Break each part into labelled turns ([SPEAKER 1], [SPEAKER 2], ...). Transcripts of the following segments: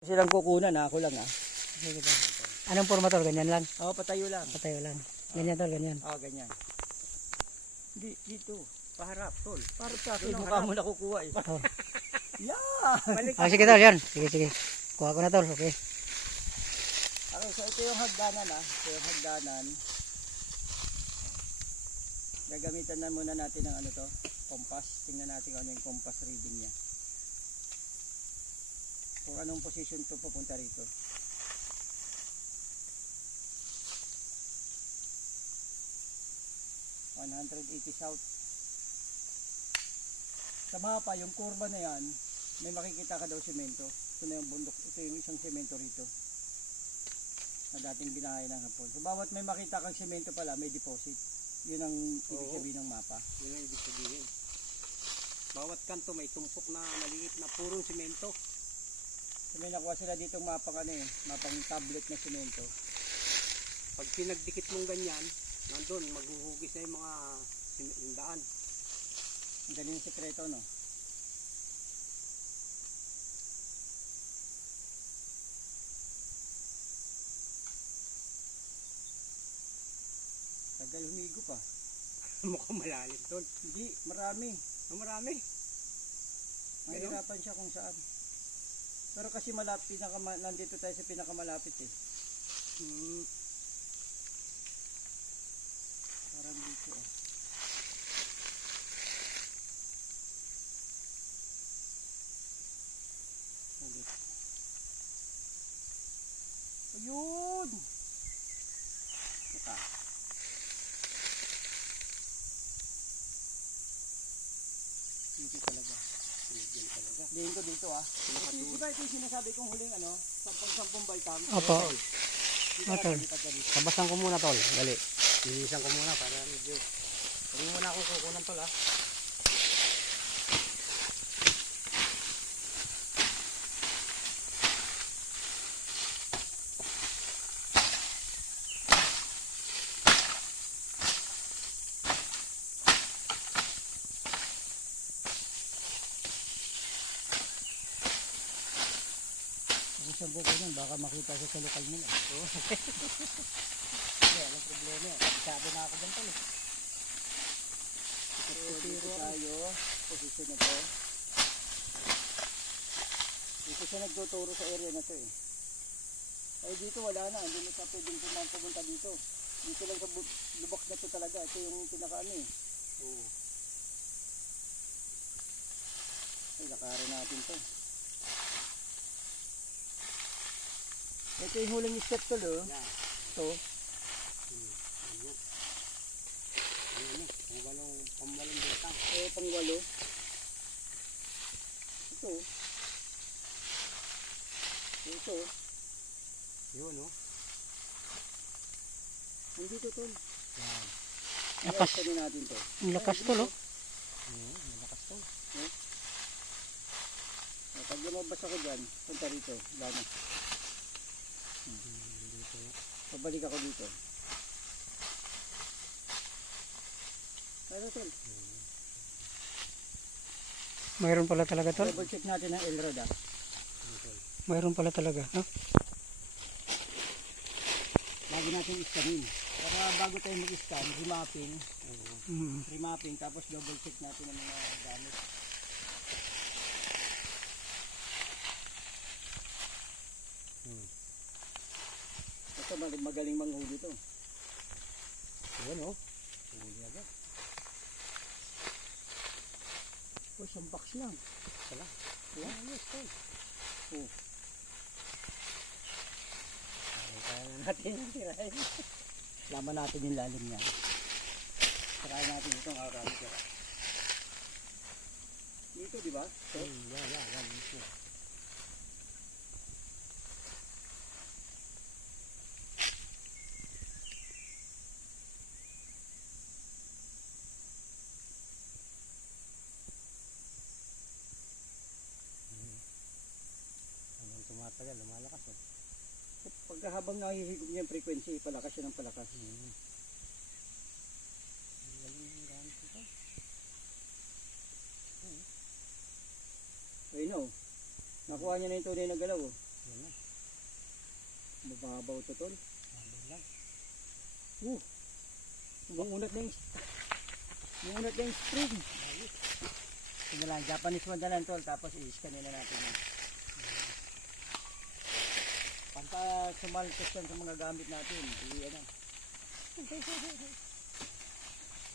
[SPEAKER 1] Silang kukunan ha, ako lang
[SPEAKER 2] tol. Anong forma tol? Ganyan lang.
[SPEAKER 1] Oo, patayo lang.
[SPEAKER 2] Patayo lang. Ganyan tol, ganyan.
[SPEAKER 1] Oo, ganyan. Di, dito. Paharap, tol. Para sa akin, mukha mo nakukuha eh.
[SPEAKER 2] Oh.
[SPEAKER 1] Yeah!
[SPEAKER 3] Balik
[SPEAKER 2] Ah, sige tol, yan. Sige, sige. Kuha ko na tol, okay.
[SPEAKER 1] Okay, so ito yung hagdanan ha. Ito yung hagdanan. Gagamitan na muna natin ng ano to, compass. Tingnan natin kung ano yung compass reading niya. Kung anong position to pupunta rito. ...180 south. Sa mapa, yung kurba na yan, may makikita ka daw semento. Ito na yung bundok, ito yung isang semento rito na dating binahay ng hapon. So bawat may makita kang semento pala, may deposit. Yun ang ibig sabihin ng mapa.
[SPEAKER 3] Yun ang ibig sabihin. Bawat kanto may tumpok na maliit na purong simento.
[SPEAKER 1] So may nakuha sila ditong mapang ano eh, mapang tablet na semento.
[SPEAKER 3] Pag pinagdikit mong ganyan, nandun, maghuhugis na yung mga yung daan.
[SPEAKER 1] Ang galing yung sekreto no. Tagal humigo pa.
[SPEAKER 3] Mukhang malalim doon.
[SPEAKER 1] Hindi, marami.
[SPEAKER 3] Oh, marami.
[SPEAKER 1] Mahirapan siya kung saan. Pero kasi malapit, pinaka, nandito tayo sa pinakamalapit eh.
[SPEAKER 3] Hmm.
[SPEAKER 1] Parang dito ah. Ulit. Ayun! Ito. Dito talaga. Diin ko dito ah. Di ba ito yung sinasabi kong huling ano? Sampung-sampung baitang?
[SPEAKER 2] Opo.
[SPEAKER 1] Ka,
[SPEAKER 2] tol.
[SPEAKER 3] Tabasan ko muna tol. Dali. Linisan ko muna para medyo. Huwag muna akong kukunan tol ah.
[SPEAKER 1] Isang buko nun, baka makita siya sa lokal nila. Oo. Hindi, walang problema. Sabi na ako dyan talo. So, dito tayo. Position na to. Dito siya nagtuturo sa area na to eh. Ay dito wala na, hindi na siya pwedeng pumunta, dito. Dito lang sa lubak na to talaga. Ito yung pinaka ano eh.
[SPEAKER 3] Oo.
[SPEAKER 1] Ay, lakarin natin to. Ito yung huling step to, lo.
[SPEAKER 3] Yan.
[SPEAKER 1] Ito.
[SPEAKER 3] Pangwalong, pangwalong butang.
[SPEAKER 1] Eh, pangwalo. Ito. Ito.
[SPEAKER 3] Yun oh.
[SPEAKER 1] Nandito to.
[SPEAKER 3] Yan.
[SPEAKER 2] Lakas.
[SPEAKER 1] Iayos natin to.
[SPEAKER 2] Ang lakas tol, oh.
[SPEAKER 3] Hmm. Malakas tol.
[SPEAKER 1] Eh, pag lumabas ako dyan, punta rito.
[SPEAKER 3] Dito.
[SPEAKER 1] Pabalik ako dito. Ano tol?
[SPEAKER 2] Mayroon pala talaga tol.
[SPEAKER 1] Double check natin ang Elrod ah.
[SPEAKER 2] Mayroon pala talaga. No?
[SPEAKER 1] Lagi natin iskanin. Para bago tayo mag-scan, remapping.
[SPEAKER 2] Mm.
[SPEAKER 1] Remapping, tapos double check natin ang mga gamit. Mag- magaling manghuli to.
[SPEAKER 3] Yun oh. Huli agad.
[SPEAKER 1] O, isang box lang.
[SPEAKER 3] Wala.
[SPEAKER 1] Yeah.
[SPEAKER 3] Ayos tol.
[SPEAKER 1] Oh.
[SPEAKER 3] Kaya na natin yung tirahin.
[SPEAKER 1] Laman natin yung lalim niya. Try natin itong arami ko. Dito, di ba? So,
[SPEAKER 3] yan, yan, yan. mismo. Hmm. Hanggang tumatagal, lumalakas oh.
[SPEAKER 1] pagka habang nahihigop niya yung frequency, palakas siya ng palakas.
[SPEAKER 3] Hmm.
[SPEAKER 1] Ayun o. Nakuha niya na yung tunay na galaw. Oh.
[SPEAKER 3] Yan
[SPEAKER 1] Mababaw to tol.
[SPEAKER 3] Babaw lang.
[SPEAKER 1] Uh, umunat na yung, umunat na yung spring. Ito lang, Japanese na lang tol, tapos i-scan na natin yan. Pagka sumaltos yan sa mga gamit natin, i ano.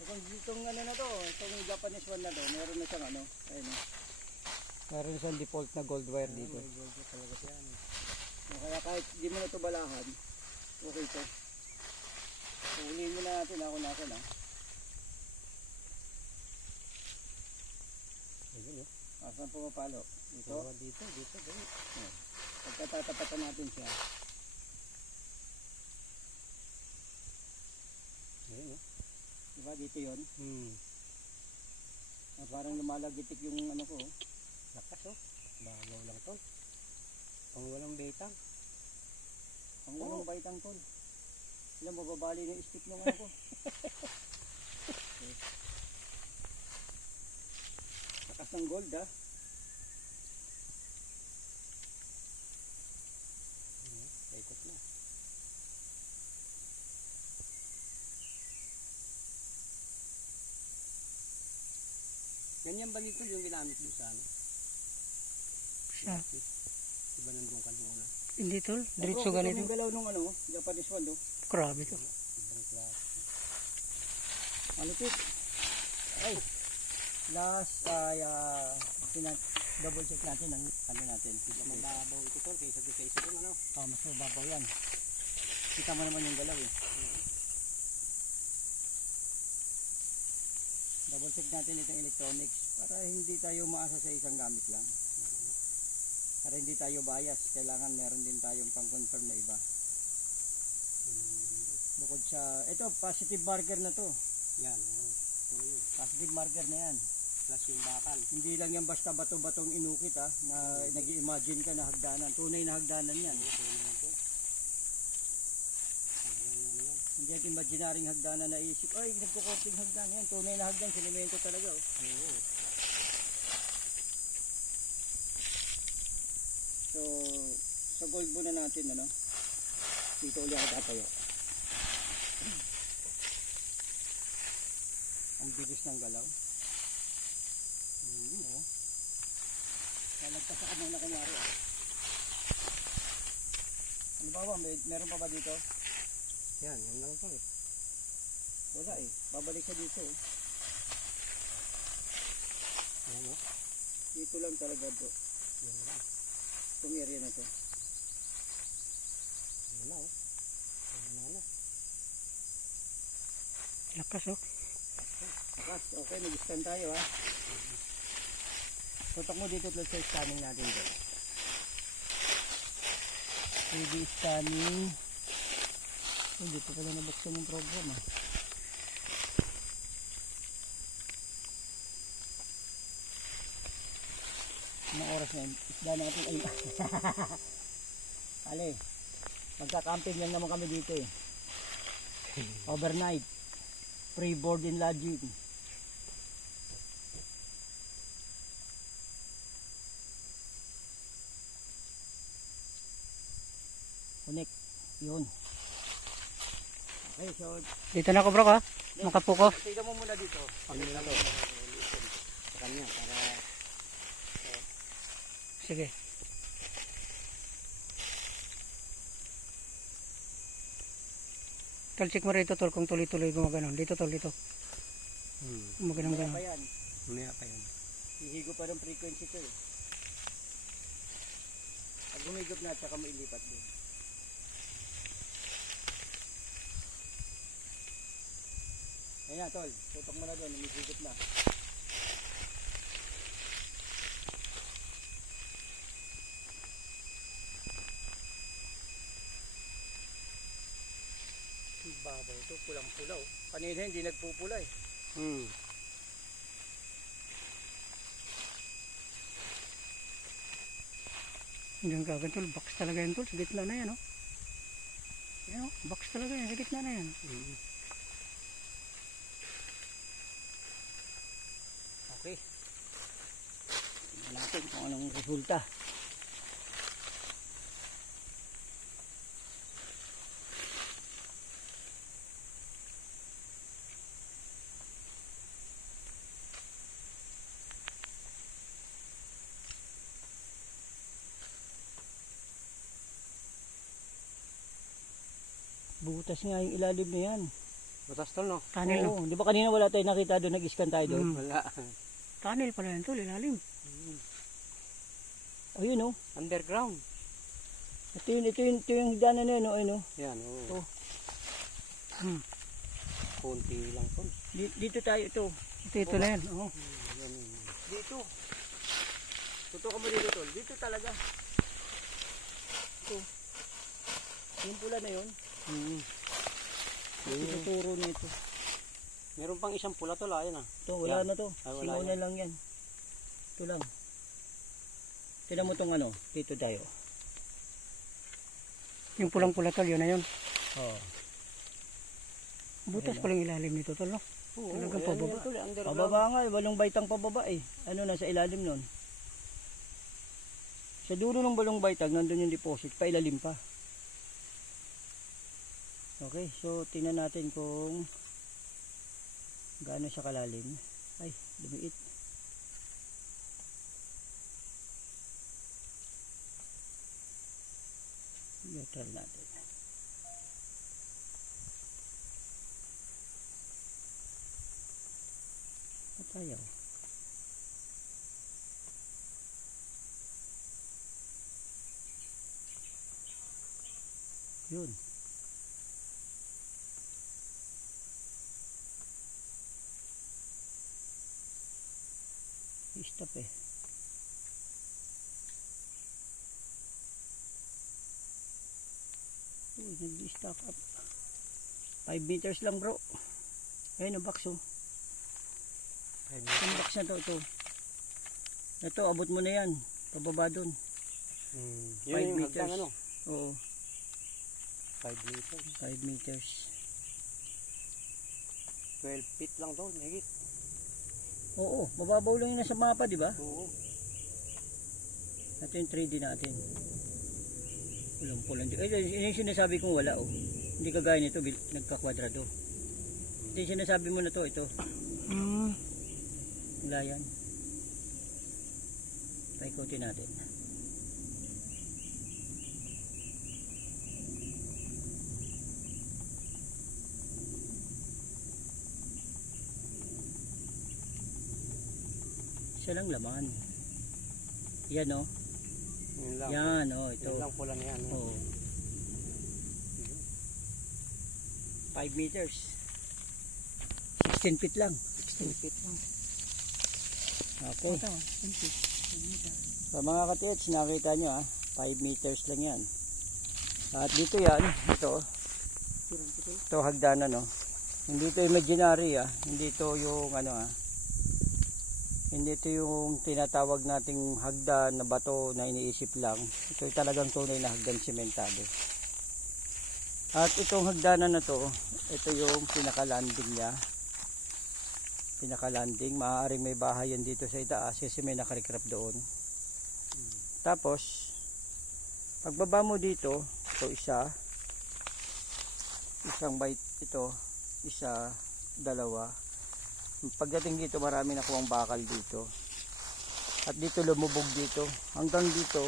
[SPEAKER 1] So kung itong ano na to, itong Japanese one na to, meron na siyang ano, ayun oh. Meron na siyang default na gold wire dito.
[SPEAKER 3] May gold talaga siya. ano.
[SPEAKER 1] So, kaya kahit di mo na ito balahan, okay to. So, ulihin mo na natin ako nasa na.
[SPEAKER 3] Ayun, oh.
[SPEAKER 1] Asan pumapalo? Dito.
[SPEAKER 3] Dito, dito, dito.
[SPEAKER 1] Pagkatatapatan natin siya.
[SPEAKER 3] Ayun, oh.
[SPEAKER 1] Diba dito yon
[SPEAKER 3] Hmm.
[SPEAKER 1] Parang lumalagitik yung ano ko. oh.
[SPEAKER 3] Lakas, oh. Babaw lang to. Pang walang betang.
[SPEAKER 1] Ang walang baitang tol. Ilang mababali ng stick ng ano ko. Okay. Lakas ng gold ah.
[SPEAKER 3] Hmm. Ikot na. Ganyan ba nito yung ginamit mo sa ano?
[SPEAKER 2] Siya.
[SPEAKER 3] Iba nandun ka nung una.
[SPEAKER 2] Hindi tol. Diretso ganito.
[SPEAKER 1] Yung galaw nung ano, Japanese one do.
[SPEAKER 2] Grabe to.
[SPEAKER 3] Ibang klase.
[SPEAKER 1] Malupit. Ay. Last ay uh, sinat double check natin ang ano natin.
[SPEAKER 3] Iba mababaw ito tol kaysa di kaysa dun ano.
[SPEAKER 1] Ah, mas mababaw yan. Kita mo naman yung galaw eh. Double check natin itong electronics para hindi tayo maasa sa isang gamit lang. Para hindi tayo bias, kailangan meron din tayong pang-confirm na iba. Bukod sa, ito positive marker na to.
[SPEAKER 3] Yan, oh.
[SPEAKER 1] Positive marker na yan.
[SPEAKER 3] Plus yung bakal.
[SPEAKER 1] Hindi lang yan basta bato-batong inukit ha, na nag imagine ka na hagdanan. Tunay na hagdanan yan.
[SPEAKER 3] Ito na lang to. Talagang ano yan.
[SPEAKER 1] Imaginaryong hagdanan na isip, ay nagkukorting hagdan yan. Tunay na hagdan, sinimento talaga. Oh. So, sa gold muna natin, ano, dito ulit ako tatayo. Ang bilis ng galaw. Hmm, oh. Lalagpas ako muna kunyari. Ah. Ano ba ba? May, meron pa ba dito?
[SPEAKER 3] Yan, yan lang to eh.
[SPEAKER 1] Wala eh. Babalik siya dito. Oh.
[SPEAKER 3] Ayan mo.
[SPEAKER 1] Dito lang talaga bro.
[SPEAKER 3] Yan lang.
[SPEAKER 1] Itong area na to.
[SPEAKER 3] Na oh. Yan na.
[SPEAKER 2] Lakas oh.
[SPEAKER 1] Akas, okay, nag-scan tayo ha. Tutok mo dito plus sa scanning natin dito. 3D scanning. Oh, dito pala nabuksan yung program ah. Anong oras na? Isda natin. Ay, Ali, magka-camping lang naman kami dito eh. Overnight. Free board and lodging. Connect. Yun.
[SPEAKER 2] Dito na ako bro ka. Makapuko.
[SPEAKER 1] tignan mo muna dito.
[SPEAKER 3] Nilo. Sa kanya, para
[SPEAKER 2] Sige. Tol, check mo rito tol kung tuloy-tuloy gumaganon. Dito tol, dito.
[SPEAKER 3] hmm.
[SPEAKER 1] Pa yan.
[SPEAKER 3] Mamaya pa yan.
[SPEAKER 1] Hihigo pa ng frequency to eh. Pag humigop na, tsaka mailipat din. Ayan tol. Tutok mo na doon. Humihigop na. Babaw ito. Pulang-pula oh. Kanina hindi nagpupula eh.
[SPEAKER 3] Hmm.
[SPEAKER 2] Diyan kagad tol. Box talaga yan tol. Sa gitna na yan oh. Yan oh. Box talaga yan. Sa gitna na yan.
[SPEAKER 3] hmm.
[SPEAKER 1] Okay. Tingnan natin kung anong resulta. Butas nga yung ilalim na yan.
[SPEAKER 3] Butas tol no?
[SPEAKER 2] Kanil no?
[SPEAKER 1] Oo, di ba kanina wala tayo nakita doon, nag-scan tayo doon?
[SPEAKER 2] Mm.
[SPEAKER 3] Wala.
[SPEAKER 2] Tunnel pala yan, tol, ilalim.
[SPEAKER 1] Ayun oh.
[SPEAKER 3] Underground.
[SPEAKER 1] Ito yun, ito yun, ito yung daanan na yun, oh, ayun oh.
[SPEAKER 3] Yan, oo.
[SPEAKER 1] Oh.
[SPEAKER 2] Hmm.
[SPEAKER 3] Kunti lang.
[SPEAKER 1] Di- Dito tayo, ito.
[SPEAKER 2] Ito, ito na yan. Oo.
[SPEAKER 3] Yan.
[SPEAKER 1] Dito. Tutukan mo dito, tol. Dito talaga. Ito. Yung pula na yun,
[SPEAKER 3] Mm.
[SPEAKER 1] ito tuturo nito.
[SPEAKER 3] Meron pang isang pula tol, ayan ah.
[SPEAKER 1] Ito, wala
[SPEAKER 3] Yan.
[SPEAKER 1] na to.
[SPEAKER 3] Ay, wala
[SPEAKER 1] Singaw na lang yan. Ito lang. Tinan mo tong ano, dito tayo.
[SPEAKER 2] Yung pulang-pula, tol, yun na yun.
[SPEAKER 1] Oo.
[SPEAKER 2] Butas
[SPEAKER 1] Ayun,
[SPEAKER 2] pala yung ilalim nito, tol, no?
[SPEAKER 3] Oo,
[SPEAKER 2] Talagang
[SPEAKER 3] ayan,
[SPEAKER 2] pababa.
[SPEAKER 3] yan, tol, underground.
[SPEAKER 1] Pababa nga, eh, walong baitang pababa eh. Ano nasa ilalim nun? Sa dulo ng balong baitag, nandun yung deposit, pailalim pa. Okay, so tingnan natin kung gaano siya kalalim. Ay, lumiit. Neutral natin. Patayaw. Yun. Stop eh. Uy, nag-stack up. 5 meters lang bro. Ayun ang box oh. Ang box na to, ito. Ito, abot mo na yan. Pababa dun.
[SPEAKER 3] Mm.
[SPEAKER 1] Five
[SPEAKER 3] Yun
[SPEAKER 1] meters.
[SPEAKER 3] ano?
[SPEAKER 1] Oo,
[SPEAKER 3] 5 meters.
[SPEAKER 1] 5 meters.
[SPEAKER 3] 12 feet lang tol, higit.
[SPEAKER 1] Oo, mababaw lang yun nasa mapa, di ba?
[SPEAKER 3] Oo.
[SPEAKER 1] Ito yung 3D natin. Pulang pulang. Eh, yun yung sinasabi kong wala, oh. Hindi kagaya nito, nagka-kwadrado. Ito yung sinasabi mo na to, ito.
[SPEAKER 2] Hmm.
[SPEAKER 1] Wala yan. Paikutin natin. Isa lang laman. Yan oh.
[SPEAKER 3] Yun lang.
[SPEAKER 1] Yan oh, ito.
[SPEAKER 3] Yun lang pula na yan. no?
[SPEAKER 1] Oh. 5 meters. 16 feet lang.
[SPEAKER 3] 16 feet lang.
[SPEAKER 1] Okay.
[SPEAKER 2] Ito, 20.
[SPEAKER 1] Sa mga katits, nakita nyo ah, 5 meters lang yan. At dito yan, ito, ito hagdanan no. Hindi ito imaginary ah, hindi ito yung ano ah, hindi ito yung tinatawag nating hagdan na bato na iniisip lang. Ito ay talagang tunay na hagdan sementado. At itong hagdanan na to, ito yung pinaka-landing niya. Pinaka-landing, maaaring may bahay yan dito sa itaas kasi may nakarikrap doon. Tapos, pagbaba mo dito, ito isa, isang bite ito, isa, dalawa. Pagdating dito, marami na kuwang bakal dito. At dito lumubog dito. Hanggang dito,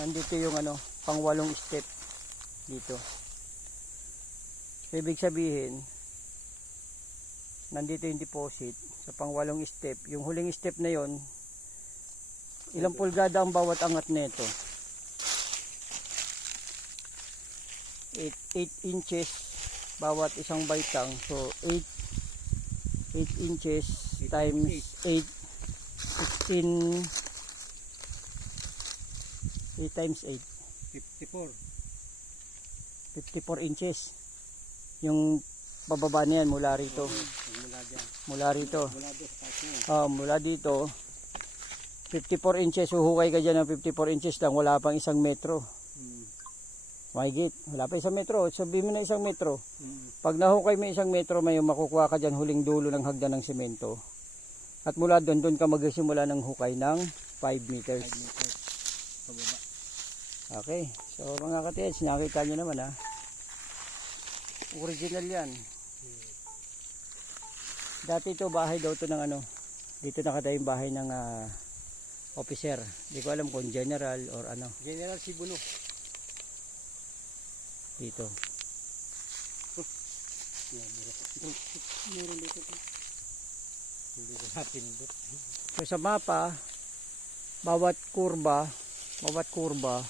[SPEAKER 1] nandito yung ano, pangwalong step dito. Ibig sabihin, nandito yung deposit sa pangwalong step. Yung huling step na yon Ilang pulgada ang bawat angat nito? 8, 8 inches bawat isang baitang. So 8 8 inches times 8 16 8 times 8
[SPEAKER 3] 54.
[SPEAKER 1] 54 inches. Yung bababa niyan mula rito.
[SPEAKER 3] Mula
[SPEAKER 1] rito.
[SPEAKER 3] Yan.
[SPEAKER 1] Ah, mula dito 54 inches, huhukay ka dyan ng 54 inches lang, wala pang isang metro. Mahigit, wala pa isang metro. Sabihin mo na isang metro.
[SPEAKER 3] Mm.
[SPEAKER 1] Pag nahukay mo isang metro, may makukuha ka dyan huling dulo ng hagdan ng semento. At mula doon, doon ka magsimula ng hukay ng 5 meters.
[SPEAKER 3] 5 meters. Pababa.
[SPEAKER 1] Okay, so mga katits, nakita nyo naman ha. Original yan. Dati ito bahay daw to ng ano, dito nakatayo yung bahay ng ah, officer. Di ko alam kung general or ano,
[SPEAKER 3] General Sibuno.
[SPEAKER 1] Dito.
[SPEAKER 2] Meron dito.
[SPEAKER 3] Hindi ko napindot.
[SPEAKER 1] So sa mapa, bawat kurba, bawat kurba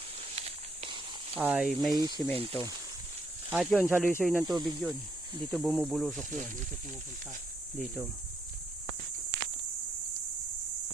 [SPEAKER 1] ay may simento. At yun, sa lisoy ng tubig yun. Dito bumubulusok yun.
[SPEAKER 3] Dito pumupunta.
[SPEAKER 1] Dito.